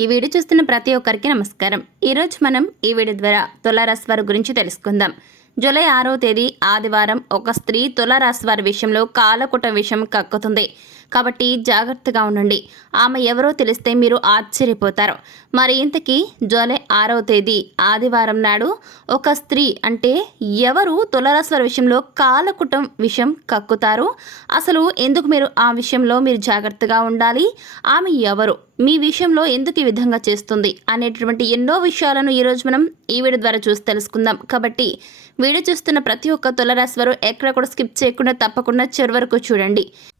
ఈ వీడియో చూస్తున్న ప్రతి ఒక్కరికి నమస్కారం. ఈరోజు మనం ఈ వీడియో ద్వారా తులారాశి వారి గురించి తెలుసుకుందాం. జూలై ఆరో తేదీ ఆదివారం ఒక స్త్రీ తులారాశి వారి విషయంలో కాలకుట విషయం కక్కుతుంది. కాబట్టి జాగ్రత్తగా ఉండండి. ఆమె ఎవరో తెలిస్తే మీరు ఆశ్చర్యపోతారు. మరి ఇంతకీ జూలై ఆరవ తేదీ ఆదివారం నాడు ఒక స్త్రీ అంటే ఎవరు తులారాశి వారి విషయంలో కాలకుటం విషయం కక్కుతారు? అసలు ఎందుకు మీరు ఆ విషయంలో మీరు జాగ్రత్తగా ఉండాలి? ఆమె ఎవరు? మీ విషయంలో ఎందుకు ఈ విధంగా చేస్తుంది? అనేటటువంటి ఎన్నో విషయాలను ఈరోజు మనం ఈ వీడియో ద్వారా చూసి తెలుసుకుందాం. కాబట్టి వీడియో చూస్తున్న ప్రతి ఒక్క తులరాశి వారు ఎక్కడ కూడా స్కిప్ చేయకుండా తప్పకుండా చివరి వరకు చూడండి.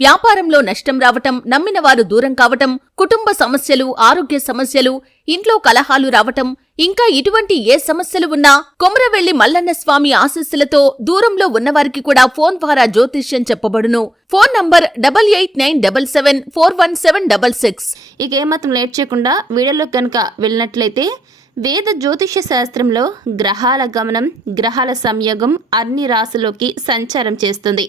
వ్యాపారంలో నష్టం రావటం నమ్మిన వారు దూరం కావటం కుటుంబ సమస్యలు ఆరోగ్య సమస్యలు ఇంట్లో కలహాలు రావటం ఇంకా ఇటువంటి ఏ సమస్యలు ఉన్నా కొమరవెల్లి మల్లన్న స్వామి ఆశస్సులతో దూరంలో ఉన్నవారికి కూడా ఫోన్ ద్వారా జ్యోతిష్యం చెప్పబడును. Phone number double eight nine double seven four one seven double six. ఇక ఏమాత్రం లేట్ చేయకుండా వీడియోలో కనుక వెళ్ళినట్లయితే వేద జ్యోతిష శాస్త్రంలో గ్రహాల గమనం గ్రహాల సంయోగం అన్ని రాశుల్లోకి సంచారం చేస్తుంది.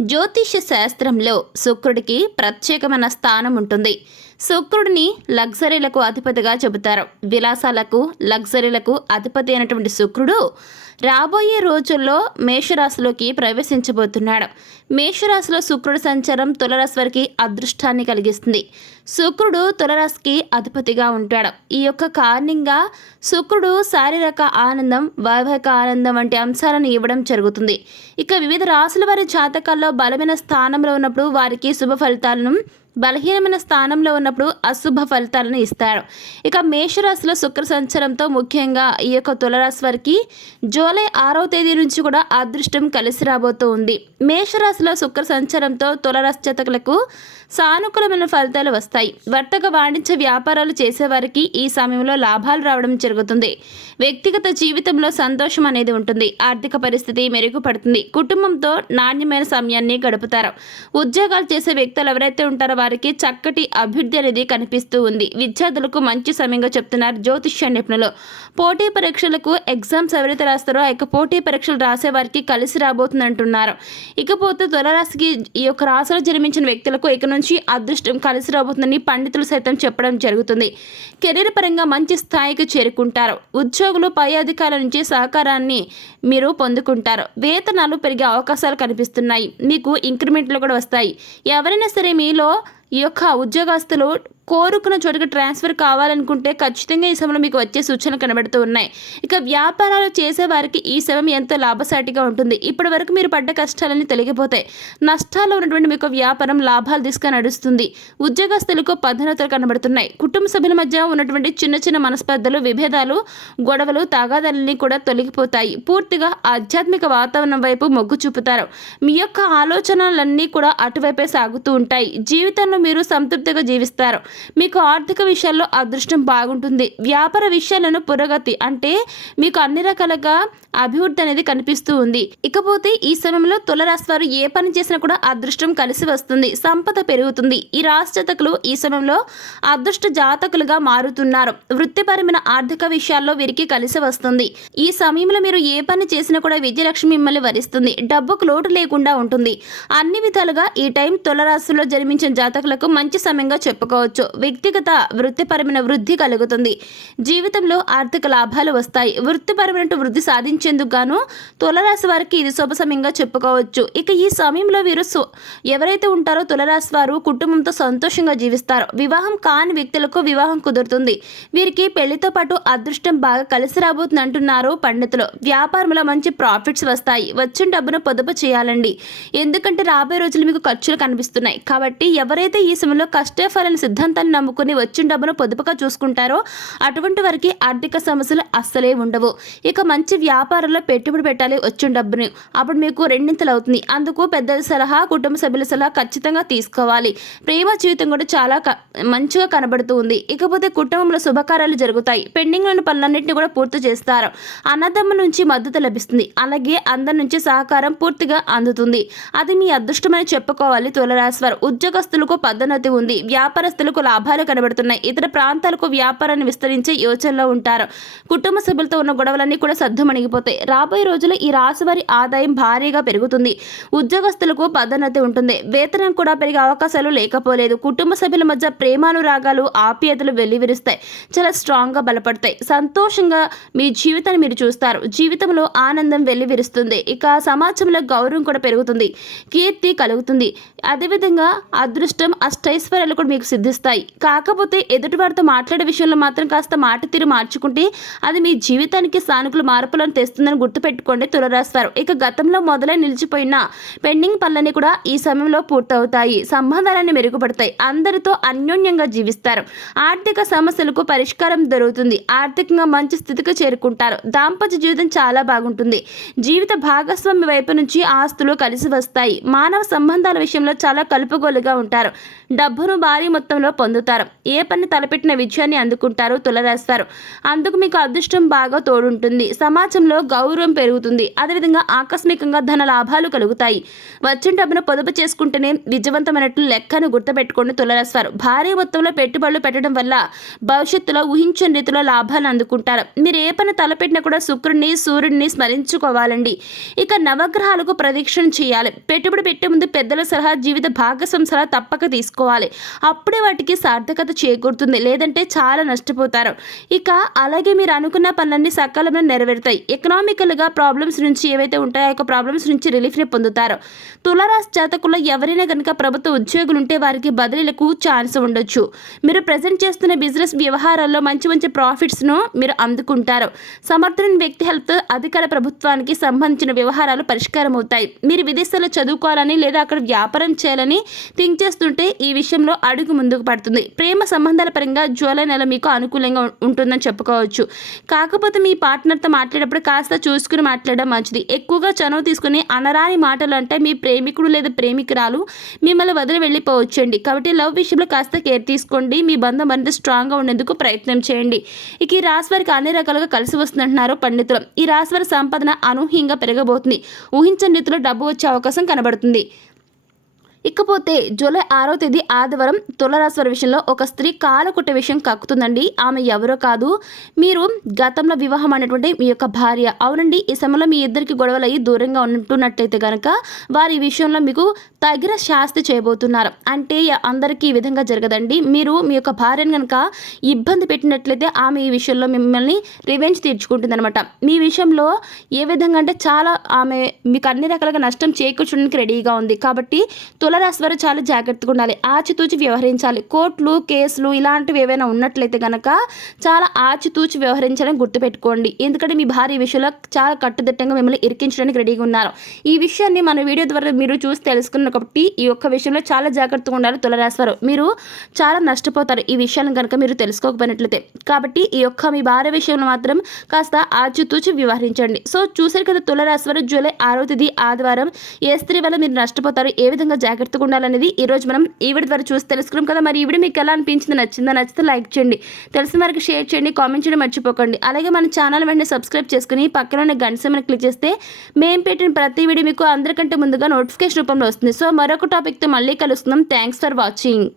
జ్యోతిష శాస్త్రంలో శుక్రుడికి ప్రత్యేకమైన స్థానం ఉంటుంది. శుక్రుడిని లగ్జరీలకు అధిపతిగా చెబుతారు. విలాసాలకు లగ్జరీలకు అధిపతి అయినటువంటి శుక్రుడు రాబోయే రోజుల్లో మేషరాశిలోకి ప్రవేశించబోతున్నాడు. మేషరాశిలో శుక్రుడు సంచారం తులరాశి వారికి అదృష్టాన్ని కలిగిస్తుంది. శుక్రుడు తులరాశికి అధిపతిగా ఉంటాడు. ఈ యొక్క కారణంగా శుక్రుడు శారీరక ఆనందం వైవాహిక ఆనందం వంటి అంశాలను ఇవ్వడం జరుగుతుంది. ఇక వివిధ రాశుల వారి జాతకాల్లో బలమైన స్థానంలో ఉన్నప్పుడు వారికి శుభ ఫలితాలను బలహీనమైన స్థానంలో ఉన్నప్పుడు అశుభ ఫలితాలను ఇస్తాడు ఇక మేషరాశిలో శుక్ర సంచారంతో ముఖ్యంగా ఈ యొక్క తులరాశి వారికి జూలై ఆరవ తేదీ నుంచి కూడా అదృష్టం కలిసి రాబోతూ ఉంది. మేషరాశిలో శుక్ర సంచారంతో తులరాశి చేతకులకు సానుకూలమైన ఫలితాలు వస్తాయి. వర్తక వాణిజ్య వ్యాపారాలు చేసేవారికి ఈ సమయంలో లాభాలు రావడం జరుగుతుంది. వ్యక్తిగత జీవితంలో సంతోషం అనేది ఉంటుంది. ఆర్థిక పరిస్థితి మెరుగుపడుతుంది. కుటుంబంతో నాణ్యమైన సమయాన్ని గడుపుతారు. ఉద్యోగాలు చేసే వ్యక్తులు ఎవరైతే ఉంటారో వారికి చక్కటి అభివృద్ధి అనేది కనిపిస్తూ ఉంది. విద్యార్థులకు మంచి సమయంగా చెప్తున్నారు జ్యోతిష్య నిపుణులు. పోటీ పరీక్షలకు ఎగ్జామ్స్ ఎవరైతే రాస్తారో ఆ యొక్క పోటీ పరీక్షలు రాసే వారికి కలిసి రాబోతుంది అంటున్నారు ఇకపోతే తులరాశికి ఈ యొక్క రాశిలో జన్మించిన వ్యక్తులకు ఇక నుంచి అదృష్టం కలిసి రాబోతుందని పండితులు సైతం చెప్పడం జరుగుతుంది. కెరీర్ పరంగా మంచి స్థాయికి చేరుకుంటారు. ఉద్యోగులు పై అధికారుల నుంచి సహకారాన్ని మీరు పొందుకుంటారు. వేతనాలు పెరిగే అవకాశాలు కనిపిస్తున్నాయి. మీకు ఇంక్రిమెంట్లు కూడా వస్తాయి. ఎవరైనా సరే మీలో ఈ యొక్క ఉద్యోగస్తులు కోరుకున్న చోటుకి ట్రాన్స్ఫర్ కావాలనుకుంటే ఖచ్చితంగా ఈ సమయంలో మీకు వచ్చే సూచనలు కనబడుతూ ఉన్నాయి. ఇక వ్యాపారాలు చేసే వారికి ఈ సమయం ఎంతో లాభసాటిగా ఉంటుంది. ఇప్పటి వరకు మీరు పడ్డ కష్టాలన్నీ తొలగిపోతాయి నష్టాల్లో ఉన్నటువంటి మీకు వ్యాపారం లాభాలు దిశగా నడుస్తుంది. ఉద్యోగస్తులకు పదోన్నతులు కనబడుతున్నాయి. కుటుంబ సభ్యుల మధ్య ఉన్నటువంటి చిన్న చిన్న మనస్పర్ధలు విభేదాలు గొడవలు తాగాదాలన్నీ కూడా తొలగిపోతాయి. పూర్తిగా ఆధ్యాత్మిక వాతావరణం వైపు మొగ్గు చూపుతారు. మీ యొక్క ఆలోచనలన్నీ కూడా అటువైపే సాగుతూ ఉంటాయి. జీవితంలో మీరు సంతృప్తిగా జీవిస్తారు. మీకు ఆర్థిక విషయాల్లో అదృష్టం బాగుంటుంది. వ్యాపార విషయాలను పురోగతి అంటే మీకు అన్ని రకాలుగా అభివృద్ధి అనేది కనిపిస్తూ ఉంది. ఇకపోతే ఈ సమయంలో తులరాశి వారు ఏ పని చేసినా కూడా అదృష్టం కలిసి వస్తుంది. సంపద పెరుగుతుంది. ఈ రాష్ట్రతకులు ఈ సమయంలో అదృష్ట జాతకులుగా మారుతున్నారు. వృత్తిపరమైన ఆర్థిక విషయాల్లో వీరికి కలిసి వస్తుంది. ఈ సమయంలో మీరు ఏ పని చేసినా కూడా విజయలక్ష్మి మిమ్మల్ని వరిస్తుంది. డబ్బుకు లోటు లేకుండా ఉంటుంది. అన్ని విధాలుగా ఈ టైం తులరాశిలో జన్మించిన జాతకులకు మంచి సమయంగా చెప్పుకోవచ్చు. వ్యక్తిగత వృత్తిపరమైన వృద్ధి కలుగుతుంది. జీవితంలో ఆర్థిక లాభాలు వస్తాయి. వృత్తిపరమైన వృద్ధి సాధించేందుకు గాను తులరాశి వారికి ఇది శుభ సమయంగా చెప్పుకోవచ్చు. ఇక ఈ సమయంలో వీరు ఎవరైతే ఉంటారో తులరాశి వారు కుటుంబంతో సంతోషంగా జీవిస్తారు. వివాహం కాని వ్యక్తులకు వివాహం కుదురుతుంది. వీరికి పెళ్ళితో పాటు అదృష్టం బాగా కలిసి రాబోతుంది అంటున్నారు పండితులు. వ్యాపారంలో మంచి ప్రాఫిట్స్ వస్తాయి. వచ్చిన డబ్బును పొదుపు చేయాలండి. ఎందుకంటే రాబోయే రోజులు మీకు ఖర్చులు కనిపిస్తున్నాయి. కాబట్టి ఎవరైతే ఈ సమయంలో కష్టఫలాన్ని సిద్ధం సిద్ధాంతాన్ని నమ్ముకుని వచ్చిన డబ్బును పొదుపుగా చూసుకుంటారో అటువంటి వారికి ఆర్థిక సమస్యలు అస్సలే ఉండవు. ఇక మంచి వ్యాపారంలో పెట్టుబడి పెట్టాలి వచ్చిన డబ్బుని. అప్పుడు మీకు రెండింతలు అవుతుంది. అందుకు పెద్దల సలహా కుటుంబ సభ్యుల సలహా ఖచ్చితంగా తీసుకోవాలి. ప్రేమ జీవితం కూడా చాలా మంచిగా కనబడుతూ ఉంది. ఇకపోతే కుటుంబంలో శుభకార్యాలు జరుగుతాయి. పెండింగ్ ఉన్న పనులన్నింటినీ కూడా పూర్తి చేస్తారు. అన్నదమ్ముల నుంచి మద్దతు లభిస్తుంది. అలాగే అందరి నుంచి సహకారం పూర్తిగా అందుతుంది. అది మీ అదృష్టమని చెప్పుకోవాలి తులరాశి వారు. ఉద్యోగస్తులకు పదోన్నతి ఉంది. వ్యాపారస్తులకు లాభాలు కనబడుతున్నాయి. ఇతర ప్రాంతాలకు వ్యాపారాన్ని విస్తరించే యోచనలో ఉంటారు. కుటుంబ సభ్యులతో ఉన్న గొడవలన్నీ కూడా సద్దుమణిగిపోతాయి రాబోయే రోజుల్లో ఈ రాశివారి ఆదాయం భారీగా పెరుగుతుంది. ఉద్యోగస్తులకు పదోన్నతి ఉంటుంది. వేతనం కూడా పెరిగే అవకాశాలు లేకపోలేదు. కుటుంబ సభ్యుల మధ్య ప్రేమానురాగాలు ఆప్యాయతలు వెల్లివిరుస్తాయి. చాలా స్ట్రాంగ్గా బలపడతాయి. సంతోషంగా మీ జీవితాన్ని మీరు చూస్తారు. జీవితంలో ఆనందం వెల్లివిరుస్తుంది. ఇక సమాజంలో గౌరవం కూడా పెరుగుతుంది. కీర్తి కలుగుతుంది. అదేవిధంగా అదృష్టం అష్టైశ్వర్యాలు కూడా మీకు సిద్ధిస్తాయి. కాకపోతే ఎదుటివారితో మాట్లాడే విషయంలో మాత్రం కాస్త మాట తీరు మార్చుకుంటే అది మీ జీవితానికి సానుకూల మార్పులను తెస్తుందని గుర్తుపెట్టుకోండి తులరాశివారు ఇక గతంలో మొదలై నిలిచిపోయిన పెండింగ్ పనులన్నీ కూడా ఈ సమయంలో పూర్తవుతాయి. సంబంధాలన్నీ మెరుగుపడతాయి. అందరితో అన్యోన్యంగా జీవిస్తారు. ఆర్థిక సమస్యలకు పరిష్కారం దొరుకుతుంది. ఆర్థికంగా మంచి స్థితికి చేరుకుంటారు. దాంపత్య జీవితం చాలా బాగుంటుంది. జీవిత భాగస్వామి వైపు నుంచి ఆస్తులు కలిసి వస్తాయి. మానవ సంబంధాల విషయంలో చాలా కలుపుగోలుగా ఉంటారు. డబ్బును భారీ మొత్తంలో పొందుతారు. ఏ పని తలపెట్టిన విజయాన్ని అందుకుంటారు తులరాశివారు అందుకు మీకు అదృష్టం బాగా తోడుంటుంది. సమాజంలో గౌరవం పెరుగుతుంది. అదేవిధంగా ఆకస్మికంగా ధన లాభాలు కలుగుతాయి. వచ్చిన డబ్బును పొదుపు చేసుకుంటేనే విజయవంతమైనట్లు లెక్కను గుర్తుపెట్టుకుని తులరాశివారు భారీ మొత్తంలో పెట్టుబడులు పెట్టడం వల్ల భవిష్యత్తులో ఊహించని రీతిలో లాభాలు అందుకుంటారు. మీరు ఏ పని తలపెట్టినా కూడా శుక్రుడిని సూర్యుడిని స్మరించుకోవాలండి. ఇక నవగ్రహాలకు ప్రదక్షిణ చేయాలి. పెట్టుబడి పెట్టే ముందు పెద్దల సలహా జీవిత భాగస్వామి సలహా తప్పక తీసుకోవాలి. అప్పుడే వాటికి సార్థకత చేకూరుతుంది. లేదంటే చాలా నష్టపోతారు. ఇక అలాగే మీరు అనుకున్న పనులన్నీ సకాలంలో నెరవేరుతాయి. ఎకనామికల్గా ప్రాబ్లమ్స్ నుంచి ఏవైతే ఉంటాయో ఆ యొక్క ప్రాబ్లమ్స్ నుంచి రిలీఫ్ని పొందుతారు. తులారాశి జాతకుల్లో ఎవరైనా కనుక ప్రభుత్వ ఉద్యోగులు ఉంటే వారికి బదిలీలకు ఛాన్స్ ఉండొచ్చు. మీరు ప్రజెంట్ చేస్తున్న బిజినెస్ వ్యవహారాల్లో మంచి మంచి ప్రాఫిట్స్ను మీరు అందుకుంటారు. సమర్థుని వ్యక్తి హెల్త్ అధికార ప్రభుత్వానికి సంబంధించిన వ్యవహారాలు పరిష్కారం అవుతాయి మీరు విదేశాల్లో చదువుకోవాలని లేదా అక్కడ వ్యాపారం చేయాలని థింక్ చేస్తుంటే ఈ విషయంలో అడుగు ముందుకు మాట్లాడుతుంది. ప్రేమ సంబంధాల పరంగా జూలై నెల మీకు అనుకూలంగా ఉంటుందని చెప్పుకోవచ్చు. కాకపోతే మీ పార్ట్నర్తో మాట్లాడేటప్పుడు కాస్త చూసుకుని మాట్లాడడం మంచిది. ఎక్కువగా చనువు తీసుకుని అనరాని మాటలు అంటే మీ ప్రేమికుడు లేదా ప్రేమికురాలు మిమ్మల్ని వదిలి వెళ్ళిపోవచ్చండి. కాబట్టి లవ్ విషయంలో కాస్త కేర్ తీసుకోండి. మీ బంధం మరింత స్ట్రాంగ్గా ఉండేందుకు ప్రయత్నం చేయండి. ఇక ఈ రాశి వారికి అన్ని రకాలుగా కలిసి వస్తుందంటున్నారు పండితులు. ఈ రాశి వారి సంపాదన అనూహ్యంగా పెరగబోతుంది. ఊహించని రీతిలో డబ్బు వచ్చే అవకాశం కనబడుతుంది. ఇకపోతే జూలై ఆరో తేదీ ఆదివారం తులరాశి విషయంలో ఒక స్త్రీ కాలకుట్ట విషయం కక్కుతుందండి. ఆమె ఎవరో కాదు. మీరు గతంలో వివాహం అనేటువంటి మీ యొక్క భార్య. అవునండి ఈ సమయంలో మీ ఇద్దరికి గొడవలు అయ్యి దూరంగా ఉంటున్నట్టయితే కనుక వారి విషయంలో మీకు తగిన శాస్తి చేయబోతున్నారు. అంటే అందరికీ ఈ విధంగా జరగదండి. మీరు మీ యొక్క భార్యను కనుక ఇబ్బంది పెట్టినట్లయితే ఆమె ఈ విషయంలో మిమ్మల్ని రివెంజ్ తీర్చుకుంటుంది అనమాట మీ విషయంలో ఏ విధంగా అంటే చాలా ఆమె మీకు అన్ని రకాలుగా నష్టం చేకూర్చడానికి రెడీగా ఉంది. కాబట్టి తులరాశి వారు చాలా జాగ్రత్తగా ఉండాలి. ఆచితూచి వ్యవహరించాలి. కోర్టులు కేసులు ఇలాంటివి ఏవైనా ఉన్నట్లయితే కనుక చాలా ఆచితూచి వ్యవహరించాలని గుర్తుపెట్టుకోండి. ఎందుకంటే మీ భార్య విషయంలో చాలా కట్టుదిట్టంగా మిమ్మల్ని ఇరికించడానికి రెడీగా ఉన్నారు. ఈ విషయాన్ని మన వీడియో ద్వారా మీరు చూసి తెలుసుకున్న కాబట్టి ఈ ఒక్క విషయంలో చాలా జాగ్రత్తగా ఉండాలి తులరాశి వారు. మీరు చాలా నష్టపోతారు. ఈ విషయాలను కనుక మీరు తెలుసుకోకపోయినట్లయితే. కాబట్టి ఈ యొక్క మీ భార్య విషయంలో మాత్రం కాస్త ఆచితూచి వ్యవహరించండి. సో చూసారు కదా తులరాశి వారు జూలై ఆరో తేదీ ఆదివారం ఏ స్త్రీ వల్ల మీరు నష్టపోతారు? ఏ విధంగా జాగ్రత్తగా ఉండాలనేది ఈ రోజు మనం ఈవిడ ద్వారా చూసి తెలుసుకున్నాం కదా. మరి ఈవిడ మీకు ఎలా అనిపించింది నచ్చిందా నచ్చితే లైక్ చేయండి. తెలిసిన వారికి షేర్ చేయండి కామెంట్ చేయడం మర్చిపోకండి. అలాగే మన ఛానల్ వెంటనే సబ్స్క్రైబ్ చేసుకుని పక్కన ఉన్న గంట సమయం క్లిక్ చేస్తే మేము పెట్టిన ప్రతి వీడియో మీకు అందరికంటే ముందుగా నోటిఫికేషన్ రూపంలో వస్తుంది. సో మరొక టాపిక్తో మళ్ళీ కలుస్తున్నాం. Thanks for watching.